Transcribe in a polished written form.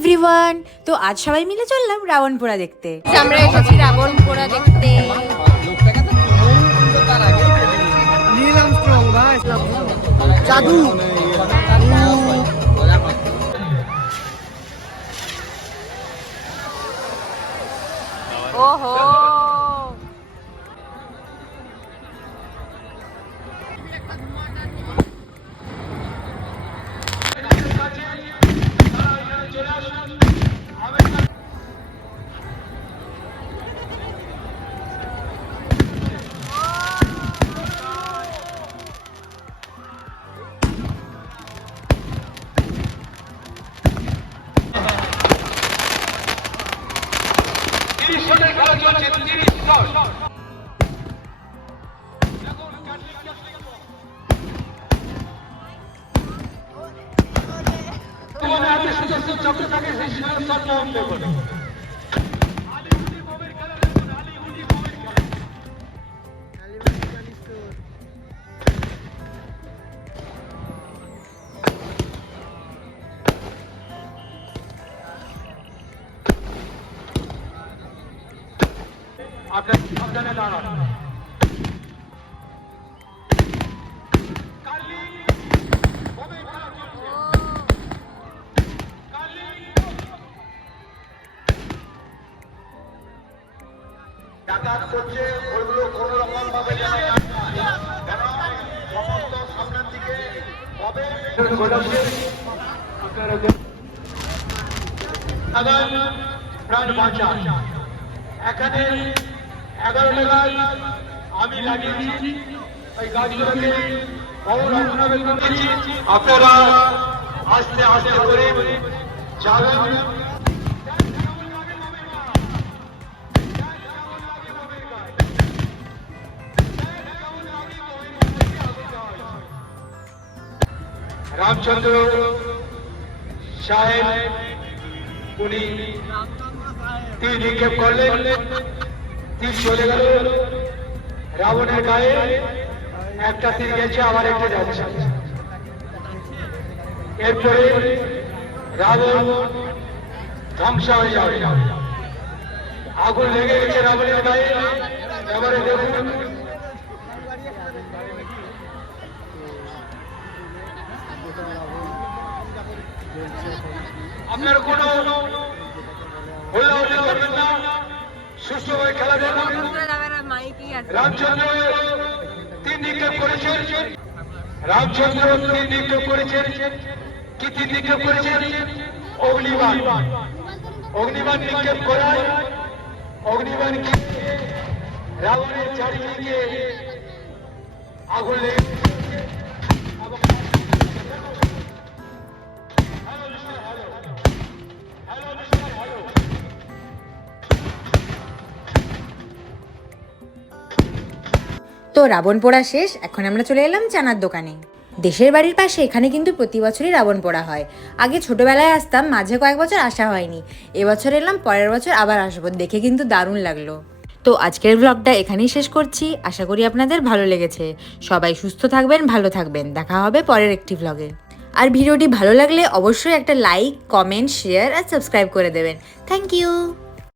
Everyone, তো আজ সবাই মিলে চললাম রাবণ পোড়া দেখতে। আমরা এসেছি রাবণ পোড়া দেখতে। জাদু ওহো, আপনার সাবধানে দাঁড়ান। যাতায়াত করছে ওইগুলো কোনো রকম ভাবে সমস্ত সামনের দিকে হবে প্রাণ বাঁচা। এখানে 11 টাকায় আমি লাগিয়েছি ওই গাছগুলোকে রক্ষণাবেক্ষণ দিচ্ছি। আপনারা আস্তে আস্তে করে যাবেন। রামচন্দ্র সাহেব উনি তীর নিক্ষেপ করলেন, তীর চলে গেল রাবণের গায়ে। একটা তীর গেছে, আবার একটা যাচ্ছে। এরপরে রাবণ ধ্বংস হয়ে যাবে। আগুন লেগে গেছে রাবণের গায়ে। এবারে দেখুন আপনার কোনো হল্লাহল্লি করবেন না, সুস্থভাবে খেলা দেখুন। রামচন্দ্র তীর নিক্ষেপ করেছেন, রামচন্দ্র তীর নিক্ষেপ করেছেন। কি তীর নিক্ষেপ করেছেন? অগ্নিবাণ। অগ্নিবাণ নিক্ষেপ করায় অগ্নিবাণ রাবণের চারিদিকে আগুন লেগে তো রাবণ পোড়া শেষ, এখন আমরা চলে এলাম চানার দোকানে। দেশের বাড়ির পাশে এখানে কিন্তু প্রতি বছরই রাবণ পোড়া হয়। আগে ছোটবেলায় আসতাম, মাঝে কয়েক বছর আসা হয়নি। এবছর এলাম, পরের বছর আবার আসবো। দেখে কিন্তু দারুণ লাগলো। তো আজকের ব্লগটা এখানেই শেষ করছি। আশা করি আপনাদের ভালো লেগেছে। সবাই সুস্থ থাকবেন, ভালো থাকবেন। দেখা হবে পরের একটি ব্লগে। আর ভিডিওটি ভালো লাগলে অবশ্যই একটা লাইক, কমেন্ট, শেয়ার আর সাবস্ক্রাইব করে দেবেন। Thank you.